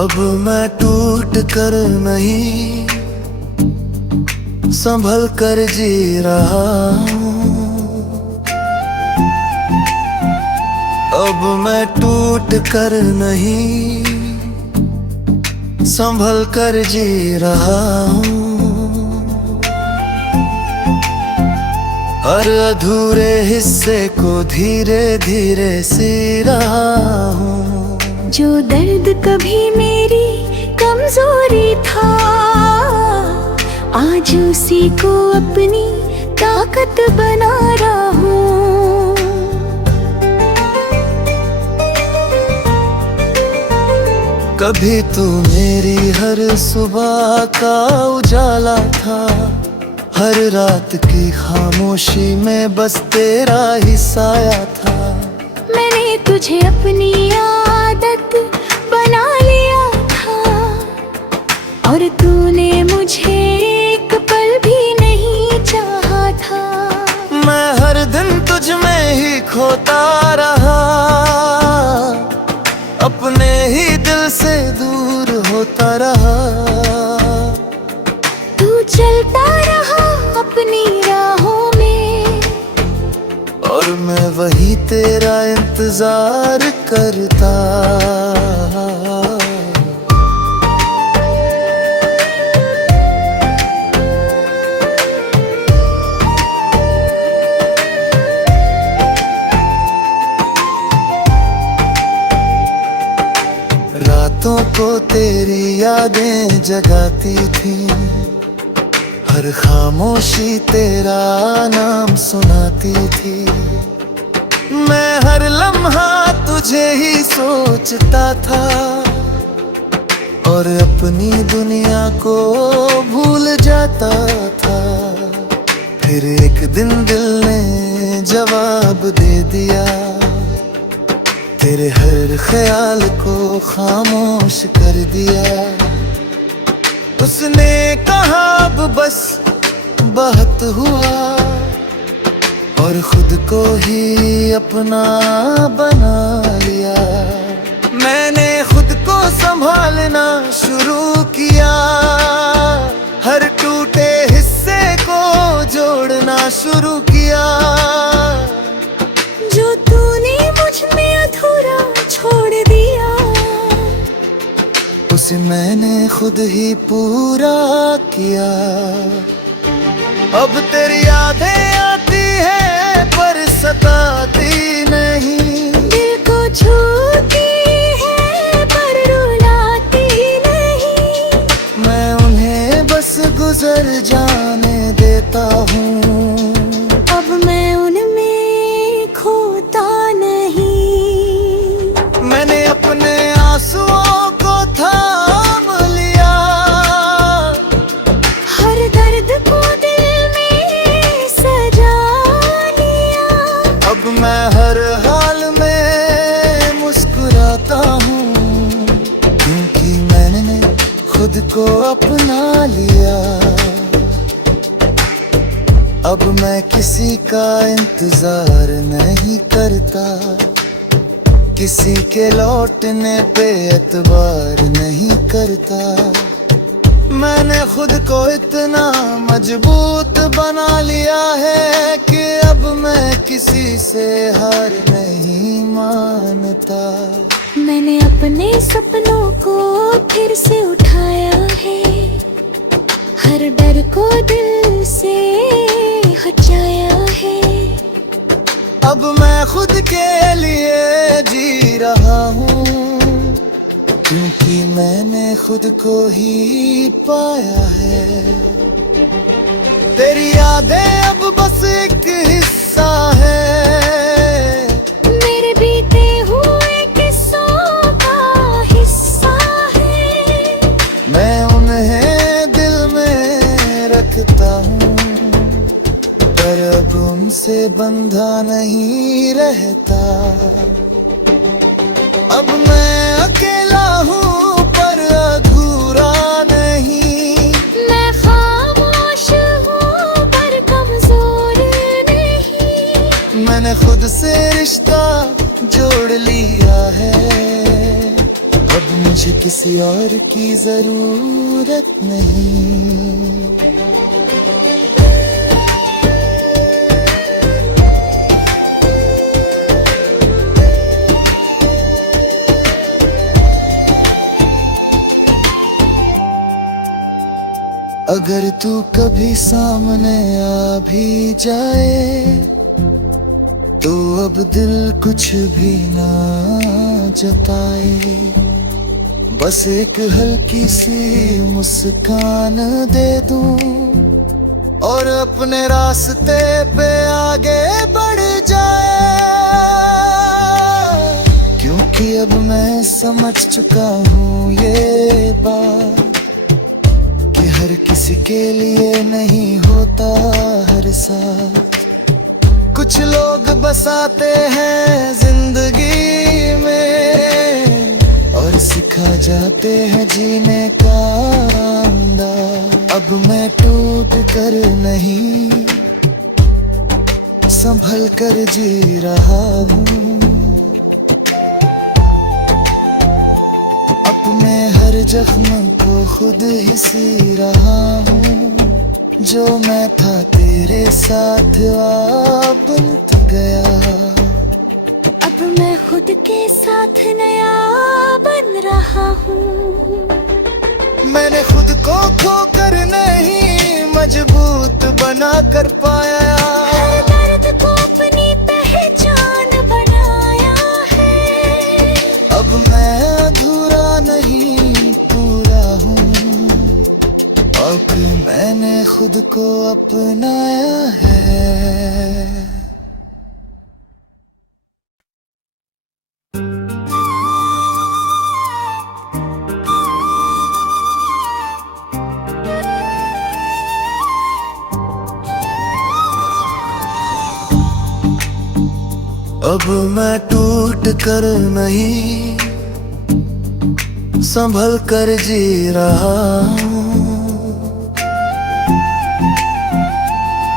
अब मैं टूट कर नहीं संभल कर जी रहा हूँ। अब मैं टूट कर नहीं संभल कर जी रहा हूँ। हर अधूरे हिस्से को धीरे धीरे सी रहा हूँ। जो दर्द कभी मेरी कमजोरी था, आज उसी को अपनी ताकत बना रहा हूँ। कभी तू मेरी हर सुबह का उजाला था, हर रात की खामोशी में बस तेरा ही साया था। मैंने तुझे अपनी आदत बना लिया था, और तूने मुझे एक पल भी नहीं चाहा था। मैं हर दिन तुझ में ही खोता रहा, अपने ही दिल से दूर होता रहा। तू चलता रहा अपनी राहों में, और मैं वही तेरा इंतजार करता। रातों को तेरी यादें जगाती थी, हर खामोशी तेरा नाम सुनाती थी। मैं हर लम्हा तुझे ही सोचता था, और अपनी दुनिया को भूल जाता था। फिर एक दिन दिल ने जवाब दे दिया, तेरे हर ख्याल को खामोश कर दिया। उसने कहा अब बस बहुत हुआ, और खुद को ही अपना बना लिया। मैंने खुद को संभालना शुरू किया, हर टूटे हिस्से को जोड़ना शुरू किया। जो तूने मुझ में अधूरा छोड़ दिया, उसे मैंने खुद ही पूरा किया। अब तेरी यादें आती है पर सताती नहीं, दिल को छूती है पर रुलाती नहीं। मैं उन्हें बस गुजर जाने देता हूँ। अब मैं उनमें खोता नहीं। मैंने अपने आंसुओं को थाम लिया, हर दर्द को दिल में सजा लिया। अब मैं हर हाल में मुस्कुराता हूँ, क्योंकि मैंने खुद को अपना लिया। अब मैं किसी का इंतजार नहीं करता, किसी के लौटने पे एतबार नहीं करता। मैंने खुद को इतना मजबूत बना लिया है कि अब मैं किसी से हार नहीं मानता। मैंने अपने सपनों को फिर से उठाया है, हर डर को दिल से हटाया है। अब मैं खुद के लिए जी रहा हूँ, क्योंकि मैंने खुद को ही पाया है। तेरी यादें अब बस एक हिस्सा है, मेरे बीते हुए किस्सों का हिस्सा है। मैं उन्हें दिल में रखता हूँ, पर अब उनसे बंधा नहीं रहता। अब मैं अकेला हूँ पर अधूरा नहीं, मैं खामोश हूँ पर कमजोर नहीं। मैंने खुद से रिश्ता जोड़ लिया है, अब मुझे किसी और की जरूरत नहीं। अगर तू कभी सामने आ भी जाए तो अब दिल कुछ भी ना जताए, बस एक हल्की सी मुस्कान दे दूं और अपने रास्ते पे आगे बढ़ जाए। क्योंकि अब मैं समझ चुका हूँ ये बात कि हर किसी के लिए नहीं होता हर साथ। कुछ लोग बसाते हैं जिंदगी में और सिखा जाते हैं जीने का अंदाज। अब मैं टूट कर नहीं संभल कर जी रहा हूँ, अपने हर जख्म को खुद ही सी रहा हूँ। जो मैं था तेरे साथ अब बन गया, अब मैं खुद के साथ नया बन रहा हूँ। मैंने खुद को खोकर नहीं मजबूत बना कर पाया, हर दर्द को अपनी पहचान बनाया है। अब मैं अधूरा नहीं पूरा हूँ, अब मैंने खुद को अपनाया है। अब मैं टूट कर नहीं संभल कर जी रहा हूँ,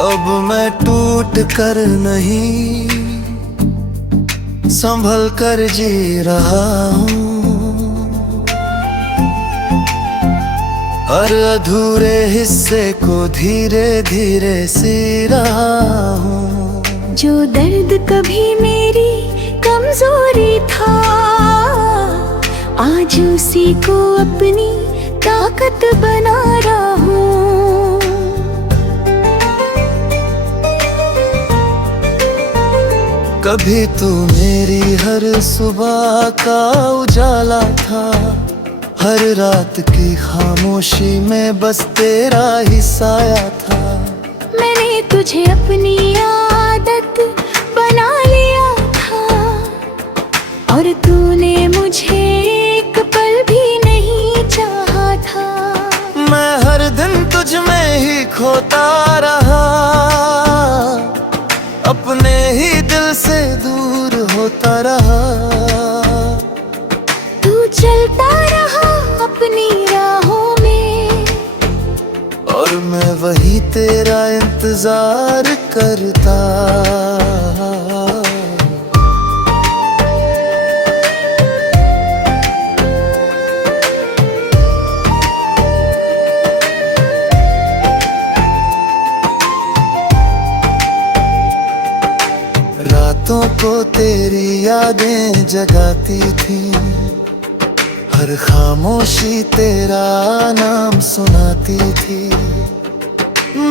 अब मैं टूट कर नहीं संभल कर जी रहा हूँ। हर अधूरे हिस्से को धीरे धीरे सी रहा हूँ। जो दर्द कभी मेरी कमजोरी था, आज उसी को अपनी ताकत बना रहा हूँ। कभी तू मेरी हर सुबह का उजाला था, हर रात की खामोशी में बस तेरा ही साया था। मैंने तुझे अपनी आदत बना लिया था और तूने मुझे एक पल भी नहीं चाहा था। मैं हर दिन तुझ में ही खोता रहा, अपने ही दिल से दूर होता रहा। तू चलता रहा अपनी राहों में और मैं वही तेरा इंतजार करता। रातों को तेरी यादें जगाती थी, हर खामोशी तेरा नाम सुनाती थी।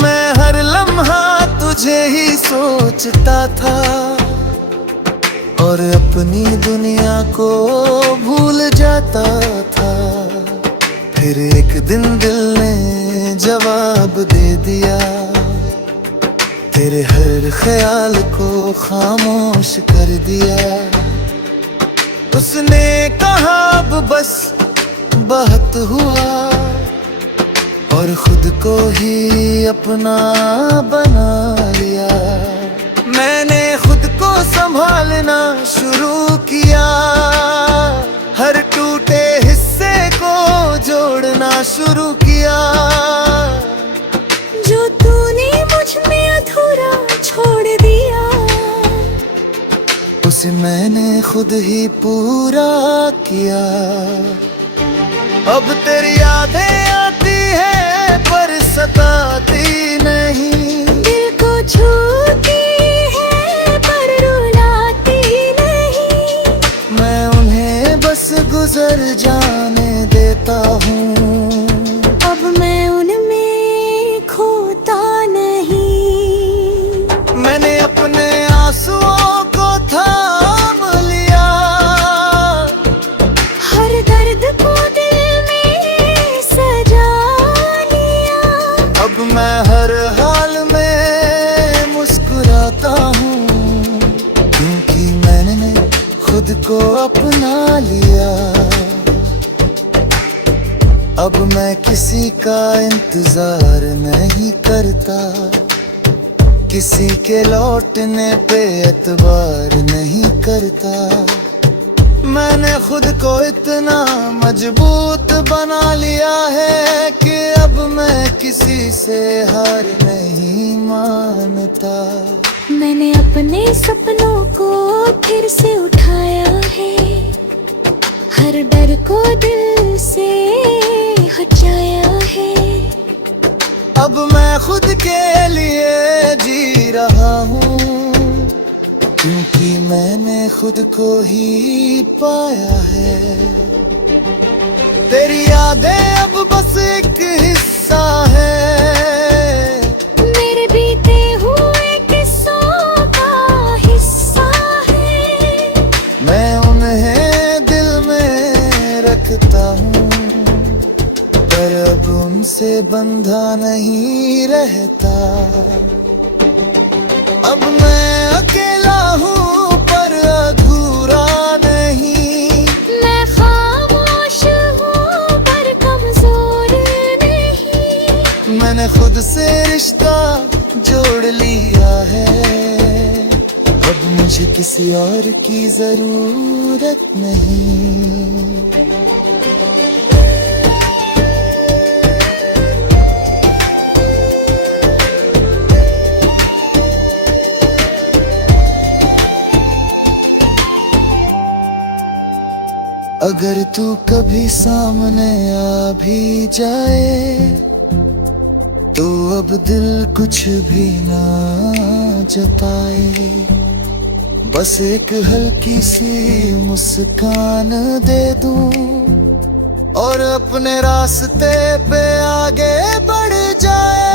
मैं हर लम्हा तुझे ही सोचता था और अपनी दुनिया को भूल जाता था। फिर एक दिन दिल ने जवाब दे दिया, तेरे हर ख्याल को खामोश कर दिया। उसने कहा अब बस बहुत हुआ और खुद को ही अपना बना लिया। मैंने खुद को संभालना शुरू किया, हर टूटे हिस्से को जोड़ना शुरू किया। जो तूने मुझ में अधूरा छोड़ दिया, उसे मैंने खुद ही पूरा किया। अब तेरी यादें आती है पर सताती नहीं, दिल को छूती है पर रुलाती नहीं। मैं उन्हें बस गुजर जाने देता हूँ, अब मैं उनमें खोता नहीं। मैंने अपने आंसुओं को थाम लिया, हर दर्द को दिल में सजा लिया। अब मैं हर हाल में मुस्कुराता हूँ, क्योंकि मैंने खुद को अपना लिया। अब मैं किसी का इंतजार नहीं करता, किसी के लौटने पे एतबार नहीं करता। मैंने खुद को इतना मजबूत बना लिया है कि अब मैं किसी से हार नहीं मानता। मैंने अपने सपनों को फिर से उठाया है, हर डर को दिल से हटाया है। अब मैं खुद के लिए जी रहा हूँ, क्योंकि मैंने खुद को ही पाया है। तेरी यादें अब बस एक हिस्सा है, मेरे बीते हुए किस्सों का हिस्सा है। मैं उन्हें दिल में रखता हूँ, पर अब उनसे बंधा नहीं रहता। अब मैं अकेला हूँ पर अधूरा नहीं, मैं खामोश हूँ पर कमजोर नहीं। मैंने खुद से रिश्ता जोड़ लिया है, अब मुझे किसी और की जरूरत नहीं। अगर तू कभी सामने आ भी जाए, तो अब दिल कुछ भी ना जताए। बस एक हल्की सी मुस्कान दे दूं और अपने रास्ते पे आगे बढ़ जाए।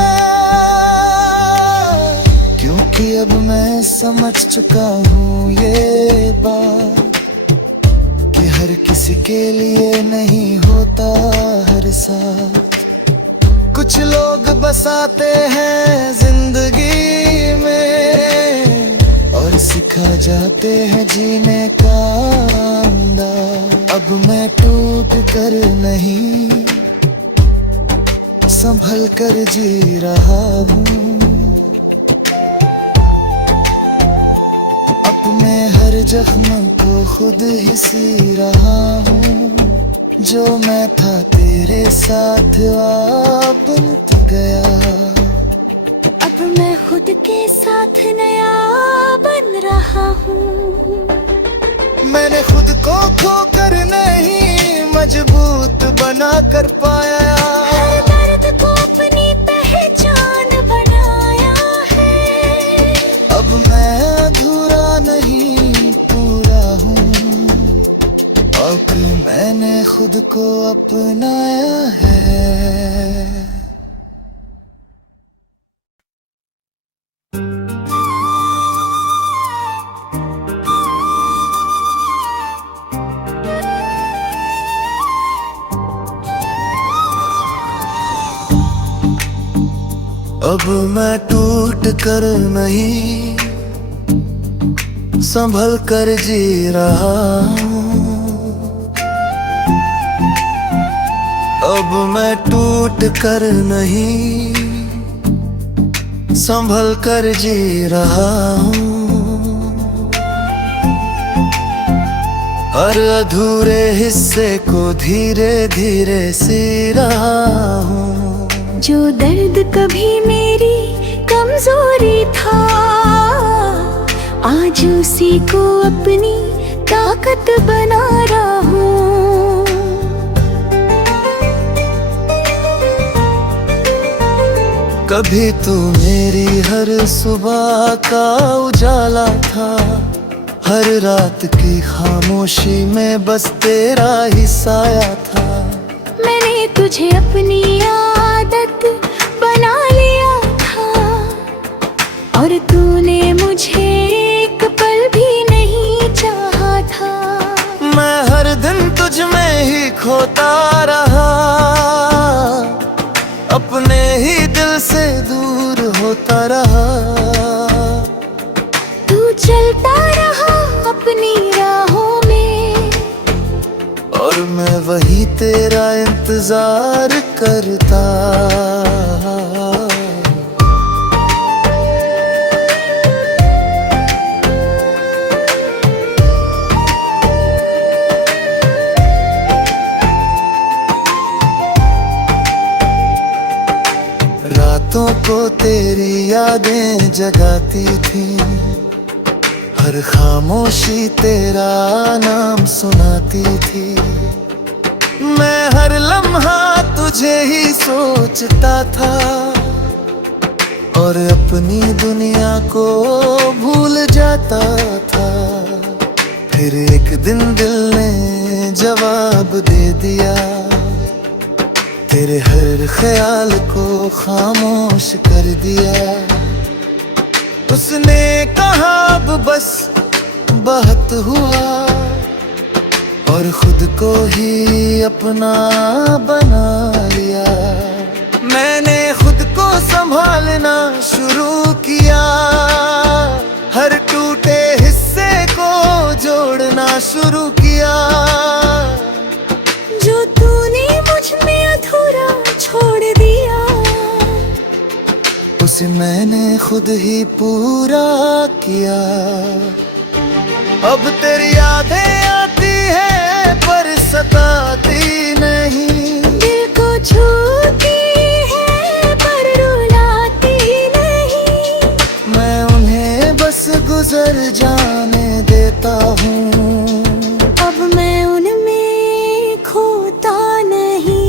क्योंकि अब मैं समझ चुका हूँ ये बात, हर किसी के लिए नहीं होता हर साथ। कुछ लोग बसाते हैं जिंदगी में और सिखा जाते हैं जीने का अंदाज। अब मैं टूट कर नहीं, संभल कर जी रहा हूँ। अपने हर जख्म को खुद ही सी रहा हूँ, जो मैं था तेरे साथ अब बन गया। अब मैं खुद के साथ नया बन रहा हूँ। मैंने खुद को खोकर नहीं मजबूत बना कर पाया, हर दर्द को अपनी पहचान बनाया है। अब मैं अधूरा नहीं पूरा हूँ, अब मैंने खुद को अपनाया है। अब मैं टूट कर नहीं, संभल कर जी रहा हूँ। अब मैं टूट कर नहीं, संभल कर जी रहा हूँ। हर अधूरे हिस्से को धीरे धीरे सी रहा हूँ। जो दर्द कभी मेरी कमजोरी था, आज उसी को अपनी ताकत बना रहा हूँ। कभी तू मेरी हर सुबह का उजाला था, हर रात की खामोशी में बस तेरा ही साया था। मैंने तुझे अपनी आदत बना लिया था, और तूने मुझे एक पल भी नहीं चाहा था। मैं हर दिन तुझ में ही खोता रहा, अपने ही दिल से दूर होता रहा। तू चलता रहा अपनी राहों में, और मैं वही तेरा इंतजार करता। रातों को तेरी यादें जगाती थी, हर खामोशी तेरा नाम सुनाती थी। मैं हर लम्हा तुझे ही सोचता था, और अपनी दुनिया को भूल जाता था। फिर एक दिन दिल ने जवाब दे दिया, तेरे हर ख्याल को खामोश कर दिया। उसने कहा अब बस बहुत हुआ, और खुद को ही अपना बना लिया। मैंने खुद को संभालना शुरू किया, हर टूटे हिस्से को जोड़ना शुरू किया। जो तूने मुझ में अधूरा छोड़ दिया, उसे मैंने खुद ही पूरा किया। अब तेरी यादें आती है पर सताती नहीं, दिल को छूती है पर रुलाती नहीं। मैं उन्हें बस गुजर जाने देता हूँ, अब मैं उनमें खोता नहीं।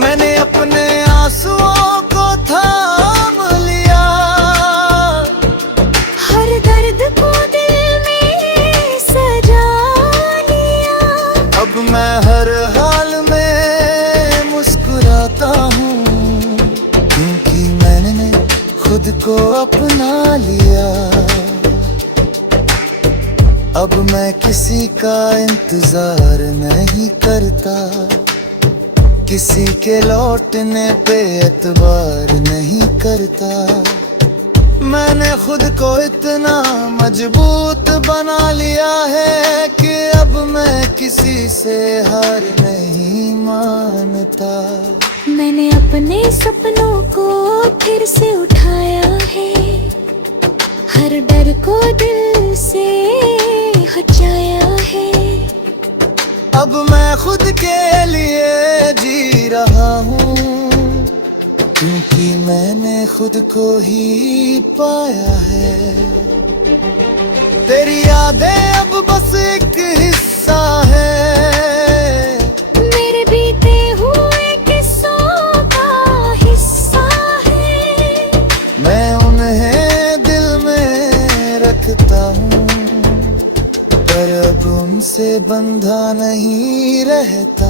मैंने अपने आंसुओं को थाम लिया, हर दर्द को दिल में सजा लिया। अब मैं हर हाल में मुस्कुराता हूँ, क्योंकि मैंने खुद को अपना लिया। अब मैं किसी का इंतजार नहीं करता, किसी के लौटने पे एतबार नहीं करता। मैंने खुद को इतना मजबूत बना लिया है कि अब मैं किसी से हार नहीं मानता। मैंने अपने सपनों को फिर से उठाया है, हर डर को दिल से हटाया है। अब मैं खुद के लिए जी रहा हूँ, क्योंकि मैंने खुद को ही पाया है। तेरी यादें अब बस एक हिस्सा है, मेरे बीते हुए किस्सों का हिस्सा है। मैं उन्हें दिल में रखता हूँ, पर अब उनसे बंधा नहीं रहता।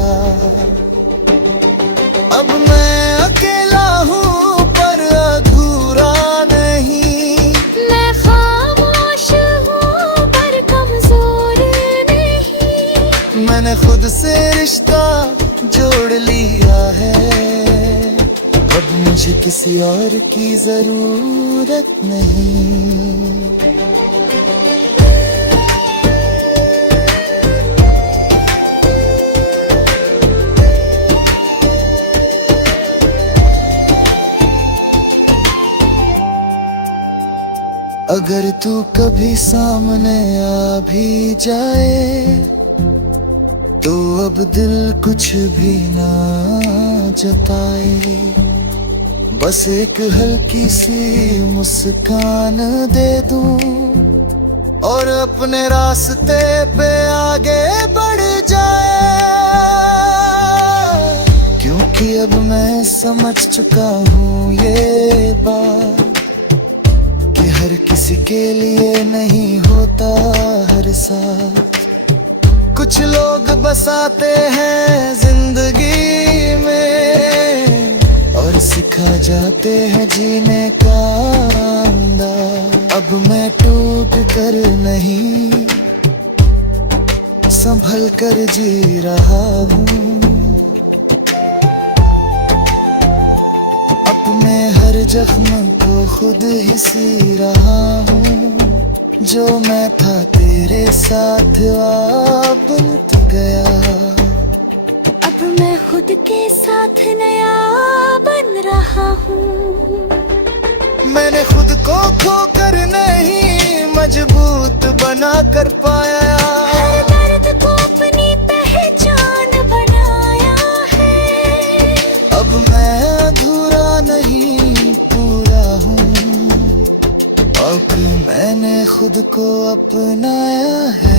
अब मैं अकेला हूँ पर अधूरा नहीं, मैं खामोश हूँ पर कमजोर नहीं। मैंने खुद से रिश्ता जोड़ लिया है, अब मुझे किसी और की जरूरत नहीं। अगर तू कभी सामने आ भी जाए, तो अब दिल कुछ भी ना जताए। बस एक हल्की सी मुस्कान दे दूं, और अपने रास्ते पे आगे बढ़ जाए। क्योंकि क्योंकि अब मैं समझ चुका हूँ ये बात कि हर किसी के लिए नहीं होता हर साथ। कुछ लोग बसाते हैं जिंदगी में और सिखा जाते हैं जीने का अंदाज। अब मैं टूट कर नहीं संभल कर जी रहा हूँ, अपने हर जख्म को खुद ही सी रहा हूँ। जो मैं था तेरे साथ अब बन गया, अब मैं खुद के साथ नया बन रहा हूँ। मैंने खुद को खोकर नहीं मजबूत बना कर पाया, हर दर्द को अपनी पहचान बनाया है। अब मैं अधूरा नहीं पूरा हूँ, अब मैंने खुद को अपनाया है।